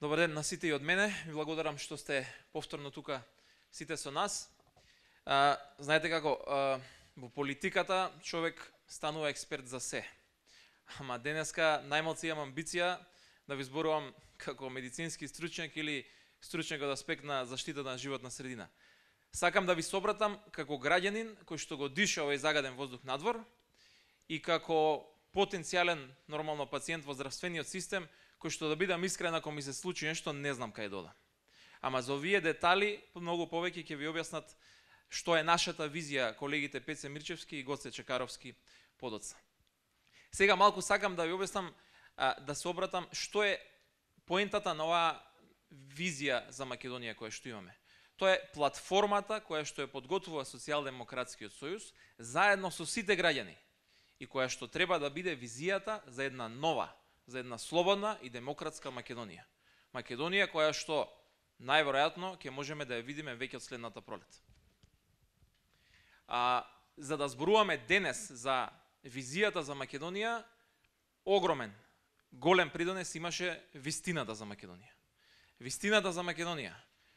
Добар ден на сите и од мене. Ви благодарам што сте повторно тука сите со нас. Знаете како, во политиката човек станува експерт за се. Ама денеска најмалци имам амбиција да ви зборувам како медицински стручњак или стручњак од аспект на заштита на животна средина. Сакам да ви собратам како граѓанин кој што го диша овој загаден воздух надвор и како потенцијален нормално пациент во здравствениот систем кој што да бидам искрен, ако ми се случи нешто, не знам кај дода. Ама за овие детали многу повеќе ќе ви објаснат што е нашата визија колегите Пеце Мирчевски и Гоце Чекаровски подоцна. Сега малку сакам да ви објаснам, да се обратам што е поентата на оваа визија за Македонија која што имаме. Тоа е платформата која што е подготвува Социјалдемократскиот сојуз заедно со сите граѓани и која што треба да биде визијата за една нова, за една слободна и демократска Македонија. Македонија која што најверојатно ќе можеме да ја видиме веќе од следната пролет. За да зборуваме денес за визијата за Македонија, огромен, голем придонес имаше вистината за Македонија. Вистината за Македонија,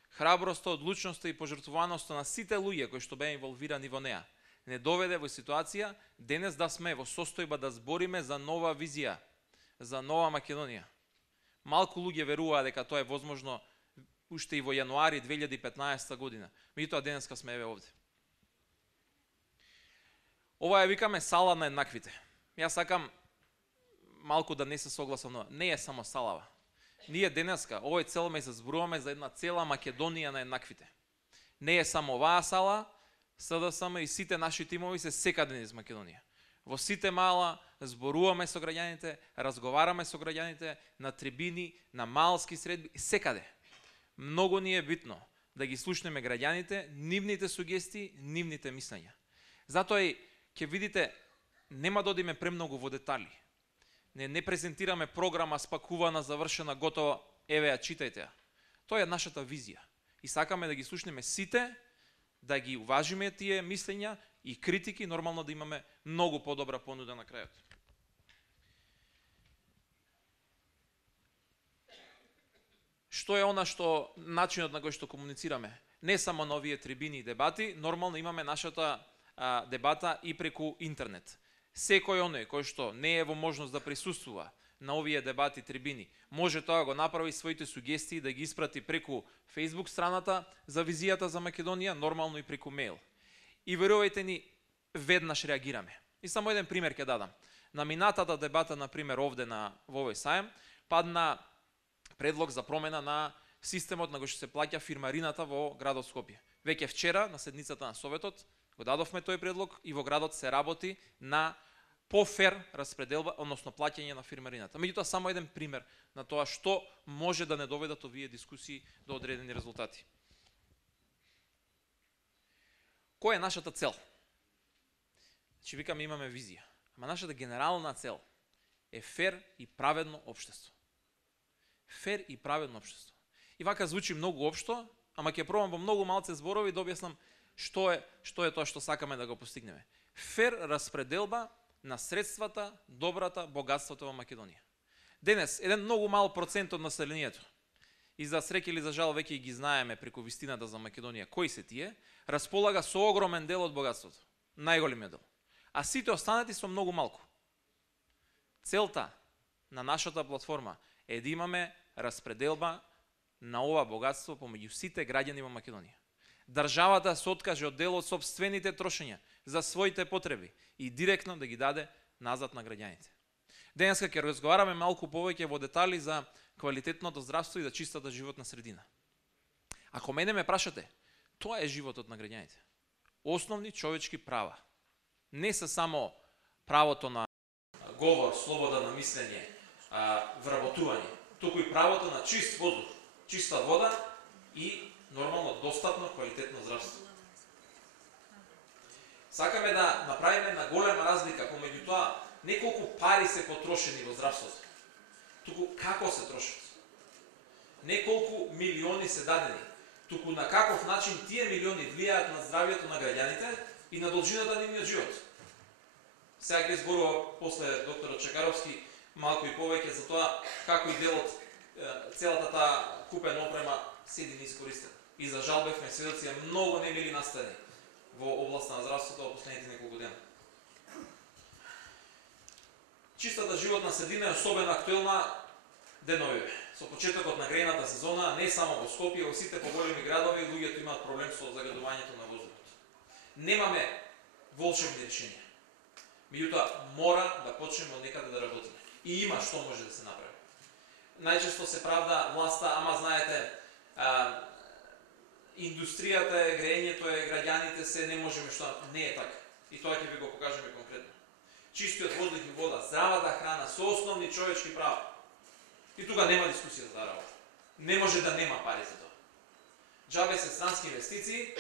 храброста, одлучноста и пожртвуваноста на сите луѓе кои што беа инволвирани во неа, не доведе во ситуација денес да сме во состојба да збориме за нова визија, за нова Македонија. Малку луѓе веруваа дека тоа е возможно уште и во јануари 2015 година. Меѓутоа денеска сме еве овде. Ова ја викаме сала на еднаквите. Јас сакам малку да не се согласам, но не е само салава. Ние денеска, овој цел месец зборуваме за една цела Македонија на еднаквите. Не е само оваа сала, СДСМ и сите наши тимови се секаде низ Македонија. Во сите мала зборуваме со граѓаните, разговараме со граѓаните на трибини, на малски средби, секаде. Многу ни е битно да ги слушнеме граѓаните, нивните сугестии, нивните мислења. Затоа и ќе видите, нема да одиме премногу во детали. Не презентираме програма спакувана, завршена, готова, еве ја читајте ја. Тоа е нашата визија. И сакаме да ги слушнеме сите, да ги уважиме тие мислења и критики, нормално да имаме многу подобра понуда на крајот. Што е она што начинот на кој што комуницираме? Не само на овие трибини и дебати, нормално имаме нашата дебата и преку интернет. Секој оној кој што не е во можност да присуствува на овие дебати, трибини, може тоа го направи своите сугестии да ги испрати преку Facebook страната за визијата за Македонија, нормално и преку мејл. И верувајте ни, веднаш реагираме. И само еден пример ќе дадам. На минатата дебата, например, овде во овој сајм, падна предлог за промена на системот на кој што се плаќа фирмарината во градот Скопје. Веќе вчера, на седницата на Советот, го дадовме тој предлог и во градот се работи на пофер распределба, односно плаќање на фирмарината. Меѓутоа, само еден пример на тоа што може да не доведат овие дискусии до одредени резултати. Која е нашата цел? Значи, викаме, имаме визија. Ама нашата генерална цел е фер и праведно општество. Фер и праведно општество. И вака звучи многу општо, ама ќе пробам во многу малце зборови да објаснам што е тоа што сакаме да го постигнеме. Фер распределба на средствата, добрата, богатството во Македонија. Денес, еден многу мал процент од населението, и за среќа или за жал веќе ги знаеме преку вистината за Македонија кои се тие, располага со огромен дел од богатството, најголемиот дел. А сите останати со многу малку. Целта на нашата платформа е да имаме распределба на ова богатство помеѓу сите граѓани во Македонија. Државата се откаже од дел од сопствените трошења за своите потреби и директно да ги даде назад на граѓаните. Денеска ќе разговараме малку повеќе во детали за квалитетното здравство и за чистата животна средина. Ако мене ме прашате, тоа е животот на граѓаните. Основни човечки права. Не се само правото на говор, слобода на мислење, вработување, туку и правото на чист воздух, чиста вода и нормално достапно квалитетно здравство. Сакаме да направиме една голема разлика помеѓу тоа не колку пари се потрошени во здравството, туку како се трошат. Не колку милиони се дадени, туку на каков начин тие милиони влијаат на здравјето на граѓаните и на должината на нивниот живот. Сега ќе зборува после докторот Чекаровски малку и повеќе за тоа како и делот целата таа купена опрема седи неискористена. И за жал бевме сведоци многу немили настани во областа на здравството во последните неколку дена. Чистата животна средина е особено актуелна деновиве. Со почетокот на грејната сезона, не само во Скопје, во сите поголеми градови луѓето имаат проблем со загадувањето на воздухот. Немаме волшебни решенија. Меѓутоа, мора да почнеме од некаде да работиме. И има што може да се направи. Најчесто се правда власта, ама знаете, индустријата е, грејењето е, граѓаните се, не можеме што... Не е така. И тоа ќе ви го покажеме конкретно. Чистиот воздух и вода, здравата храна се основни човечки права. И тука нема дискусија за работа. Не може да нема пари за тоа. Џабе се странски инвестиции,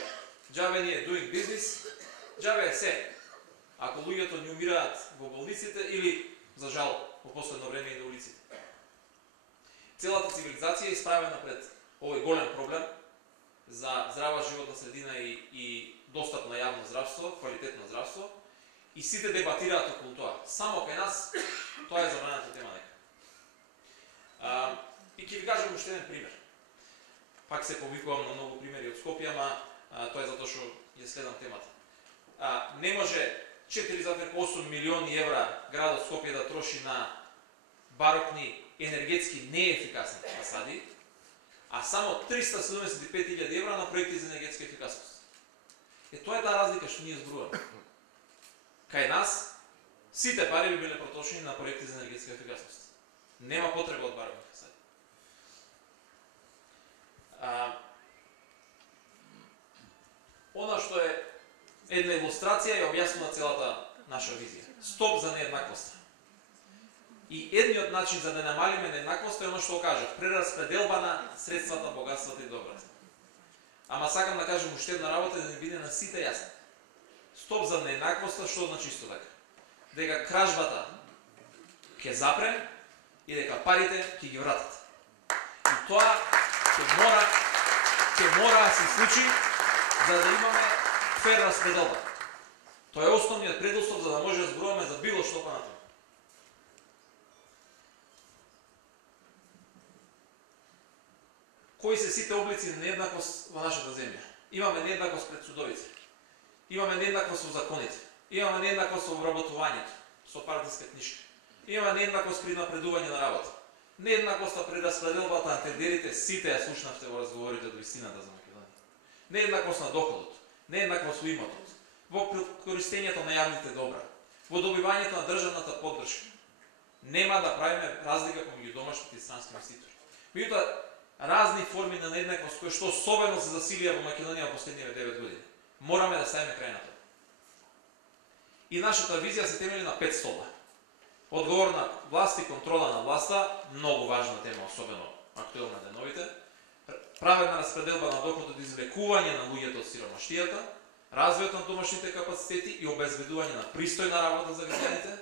џабе ни е doing business, џабе е се. Ако луѓето не умираат во болниците или, за жал, во последно време и на улиците. Целата цивилизација е исправена пред овој голем проблем за здрава животна средина и достап на јавно здравство, квалитетно здравство, и сите дебатираат околу тоа. Само кај нас тоа е забранета тема нека. И ќе ви кажам уште еден пример. Пак се повикувам на многу примери од Скопје, ама тоа е затоа што ја следам темата. Не може 4,8 милиони евра градот Скопје да троши на барокни, енергетски неефикасни фасади, а само 375.000 евра на проекти за енергетска ефикасност. Тоа е таа разлика што ние зборуваме. Кај нас сите пари би биле протрошени на проекти за енергетска ефикасност. Нема потреба од барокни фасади. Она што е една илустрација ја објаснува целата наша визија. Стоп за нееднаквост. И едниот начин за да намалиме нееднаквоста е оно што кажав, прераспределба на средствата, богатствата и добрата. Ама сакам да кажам уште една работа да не биде на сите јасно. Стоп за нееднаквоста, што значи исто така? Дека кражбата ќе запре и дека парите ќе ги вратат. И тоа ќе мора да се случи за да имаме фер распределба. Тоа е основниот предуслов за да може да зборуваме за било што понатаму. Кои се сите облици на нееднаквост во нашата земја? Имаме нееднаквост пред судовите. Имаме нееднаквост во законите. Имаме нееднаквост во вработувањето со партиска книжка. Имаме нееднаквост при напредување на работа. Нееднаквоста при распределбата на тендерите, сите ја слушнавте во разговорите до истината за Македонија. Нееднаквост на доходот, нееднаквост во имотот, во користењето на јавните добра, во добивањето на државната поддршка. Нема да правиме разлика помеѓу домашните и странски инвеститори. Меѓутоа, разни форми на нееднаквост кои што особено се засилија во Македонија во последниве 9 години. Мораме да ставиме крај на тоа. И нашата визија се темели на 5 столба. Одговор на власт и контрола на власта, многу важна тема, особено актуелна деновите. Праведна распределба на доходот и извлекување на луѓето од сиромаштијата, развојот на домашните капацитети и обезбедување на пристојна работа за граѓаните,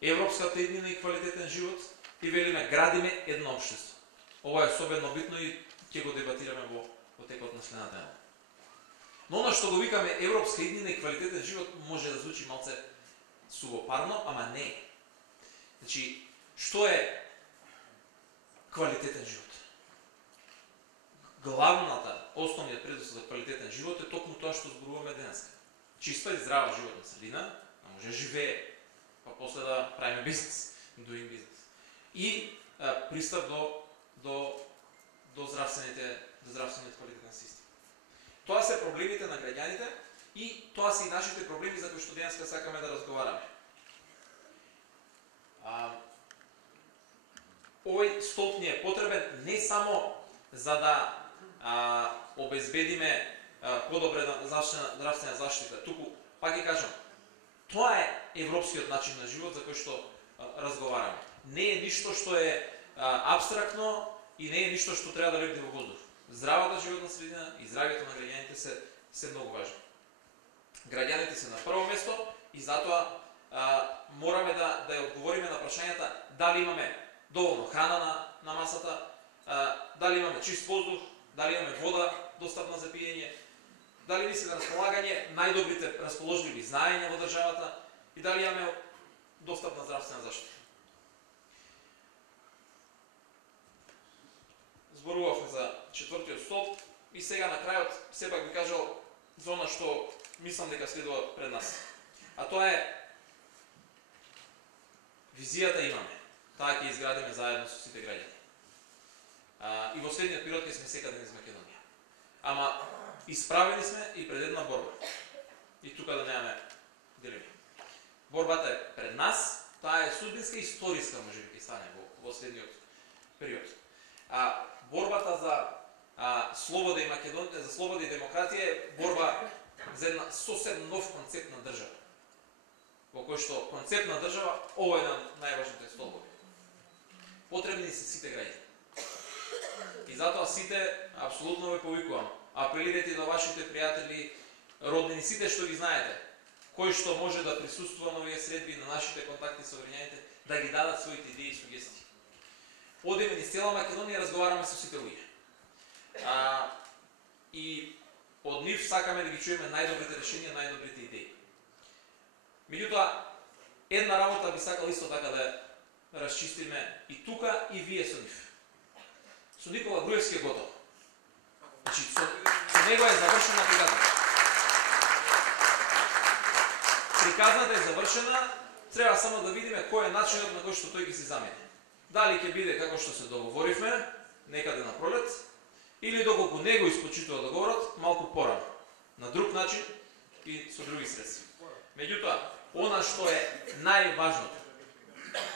европската иднина и квалитетен живот и велиме градиме едно општество. Ова е особено битно и ќе го дебатираме во текот на следната дена. Но она што го викаме европска иднина и квалитетен живот може да звучи малце сувопарно, ама не е. Значи, што е квалитетен живот? Главната, основниот предуслов за квалитетен живот е токму тоа што зборуваме денеска. Чиста и здрава животна средина, да може живее, па после да правиме бизнес, doing бизнес. И пристап до здравствениот квалитетен систем. Тоа се проблемите на граѓаните и тоа се и нашите проблеми за кои што денеска сакаме да разговараме. Овој столб ни е потребен не само за да обезбедиме подобра здравствена заштита. Туку, пак ќе кажам, тоа е европскиот начин на живот за кој што разговараме. Не е ништо што е абстрактно и не е ништо што треба да легне во воздух. Здравата животна средина и здравието на граѓаните се многу важни. Граѓаните се на прво место и затоа мораме да ја одговориме на прашањата дали имаме доволно храна на масата, дали имаме чист воздух, дали имаме вода достапна за пиење, дали ни се на располагање најдобрите расположливи знаења во државата и дали имаме достапна здравствена заштита. зборувавме за четвртиот столб и сега на крајот сепак би кажал за она што мислам дека следува пред нас. А тоа е визијата имаме. Таа ќе изградиме заедно со сите граѓани. И во следниот период ќе сме секаде низ Македонија. Ама исправени сме и пред една борба. И тука да немаме дилеми. Борбата е пред нас, таа е судбинска и историска, можеби ќе стане во следниот период. Борбата за слобода и Македонија, за слобода и демократија е борба за една сосем нов концепт на држава. Во кој што концепт на држава, ова е една од најважните столбови. Потребни се сите граѓани. И затоа сите, апсолутно ве повикувам, апелирайте до вашите пријатели, роднини, сите што ги знаете, кој што може да присуствува на овие средби, на нашите контакти со граѓаните, да ги дадат своите идеи и сугестии. Одеме низ цела Македонија и разговараме со сите луѓе. И од нив сакаме да ги чуеме најдобрите решенија, најдобрите идеи. Меѓутоа, една работа би сакал исто така да расчистиме и тука, и вие со нив. Со Никола Груевски е готов. Значи, со него е завршена приказната. Приказната е завршена, треба само да видиме кој е начинот на кој што тој ги се замени. Дали ќе биде како што се договоривме, некаде на пролет, или доколку него испочитува договорот, малку порано, на друг начин и со други средства. Меѓутоа, она што е најважното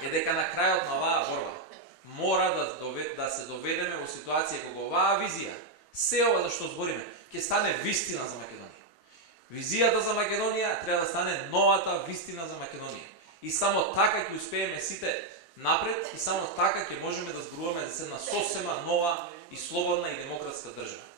е дека на крајот на оваа борба мора да се доведеме во ситуација кога оваа визија, се ова за што збориме, ќе стане вистина за Македонија. Визијата за Македонија треба да стане новата вистина за Македонија. И само така ќе успееме сите напред и само така ќе можеме да зборуваме за една сосема нова и слободна и демократска држава.